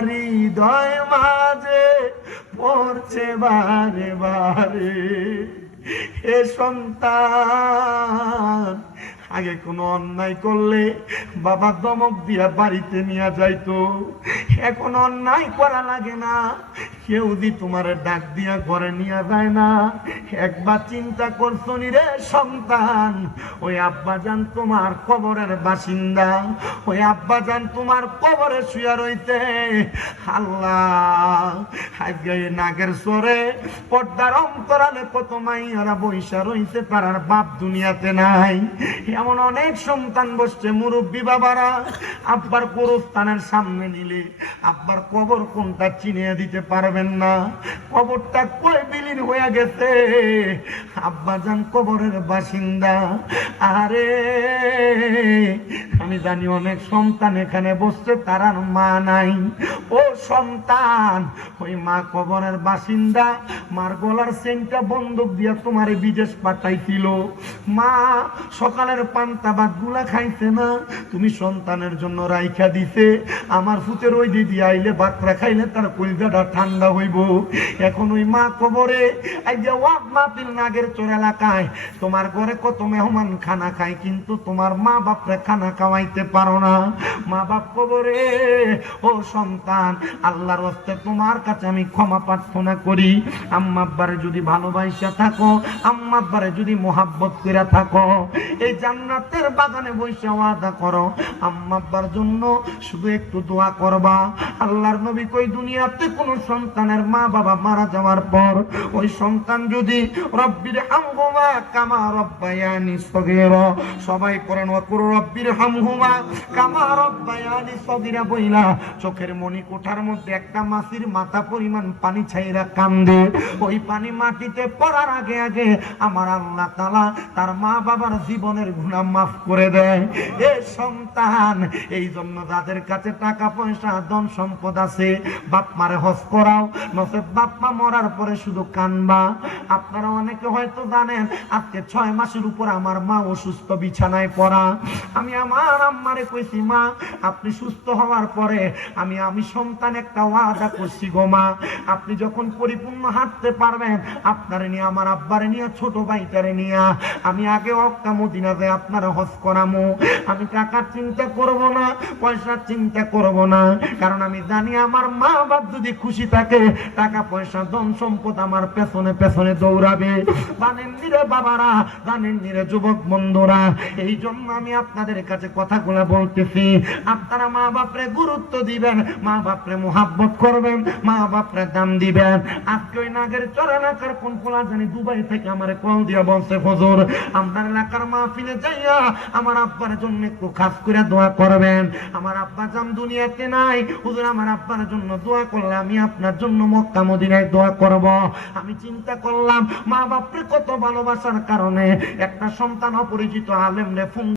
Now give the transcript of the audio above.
হৃদয় মাঝে পড়ছে বারে বারে। হে সন্তান, আগে কোনো অন্যায় করলে বাবা দমক দিয়া বাড়িতে নিয়ে যাইতো। এখন অন্যায় করা লাগে না। কেউ যদি তোমার ডাক দিয়া ঘরে নিয়ে যায় না। একবার চিন্তা করছ রে সন্তান? ওই তোমার কবরের বাসিন্দা। ওই তোমার কবরে শুয়া রইতে আল্লাহ, আজকে নাগের সরে পর্দার অন্তরালে কত মাইয়ারা বৈশা রইছে, তারার বাপ দুনিয়াতে নাই। এমন অনেক সন্তান বসছে, মুরব্বী বাবারা। আব্বার গোরস্থানের সামনে নিলে আব্বার কবর কোনটা চিনিয়ে দিতে পারবেন না। কবরটা কয় বিলীন হয়ে গেছে। আব্বা যান কবরের বাসিন্দা। আরে, আমি জানি অনেক সন্তান এখানে বসছে, তারার মা নাই। ও সন্তান, ওই মা কবরের বাসিন্দা, মার গলার সেন্টটা বন্দুক দিয়া তোমার বিদেশ পাঠাইছিল। মা, সকালের পান্তা ভাতগুলা খাইছে না? তুমি সন্তানের জন্য রাইখা দিছে। আমার ফুতের ওই দিদি আইলে ভাতটা খাইলে তার কলিজাটা ঠান্ডা হইব। এখন ওই মা কবরে এই যে ওয়াক মাহফিল নাগের চোর এলাকায়, তোমার ঘরে কত মেহমান খানা খায়, কিন্তু তোমার মা বাপরে খানা খাওয়াইতে পারো না। মা বাপ কবরে, ও সন্তান, আল্লাহর হস্তে তোমার কাছে আমি ক্ষমা প্রার্থনা করি। আম্মা আব্বারে যদি ভালোবাসা থাকো, আম্মা আব্বারে যদি মোহাব্বত করে থাকো এই জান্নাতের বাগানে বসে ওয়াদা করো। আম্মা জন্য শুধু একটু দোয়া করবা। আল্লাহর নবী কই দুনিয়াতে কোন সন্তানের মা বাবা মারা যাওয়ার পর ওই সন্তান যদি রব্বির হামহুমা কামা রব্বায়ানি সগীরা। সবাই করেন ওয়াকুর রব্বির হামহুমা কামা রব্বায়ানি সগীরা বইলা চোখের মনি কোঠার মধ্যে একটা মাছির মাথা পরিমাণ পানি ছাইরা কান্দে। ওই পানি মাটিতে পড়ার আগে আগে আমার আল্লাহ তালা তার মা বাবার জীবনের গুণা মাফ করে দেয়। এ সন্তান, এই জন্য যাদের কাছে টাকা পয়সা, ধন সম্পদ আছে, বাপ মারে হস করাও নসে বাপ মা মরার পরে শুধু কানবা আপনারা অনেকে হয়তো জানেন, আজকে ছয় মাসের উপর আমার মা অসুস্থ, বিছানায় পড়া। আমি আমার আম্মারে কইছি, মা, আপনি সুস্থ হওয়ার পরে আমি আমি সন্তান একটা ওয়াদা করছি গো মা। আপনি যখন পরিপূর্ণ হাঁটতে পারবেন, আপনারে নিয়ে, আমার আব্বারে নিয়ে, ছোট ভাইটারে নিয়ে, আমি আগে অক্কা মদিনাতে আপনারা হজ করামো। আমি টাকার চিন্তা করব না পয়সার চিন্তা করব না। কারণ আমি জানি আমার মা বাপ যদি খুশি থাকে, টাকা পয়সা, ধন সম্পদ আমার পেছনে পেছনে দৌড়াবে। জানেন নিরে বাবারা, জানেন নিরে যুবক বন্ধুরা? এই জন্য আমি আপনাদের কাছে কথাগুলো বলতেছি। আপনারা মা বাপরে গুরুত্ব দিবেন, মা বাপরে মোহাব্বত করবেন, মা বাপরে দাম দিবেন। আজকে ওই নাগের চর এলাকার কোন পোলা জানি দুবাই থেকে আমার কল দিয়া বলছে ফজর আপনার এলাকার মাহফিলে যাইয়া আমার আব্বার জন্য একটু খাস করে দোয়া করবেন। আমার আব্বা জাম দুনিয়াতে নাই। হুজুর, আমার আব্বার জন্য দোয়া করলে আমি আপনার জন্য মক্কা মদিনায় দোয়া করব। আমি চিন্তা করলাম মা বাপরে কত ভালোবাসার কারণে একটা সন্তান অপরিচিত আলেম রে ফোন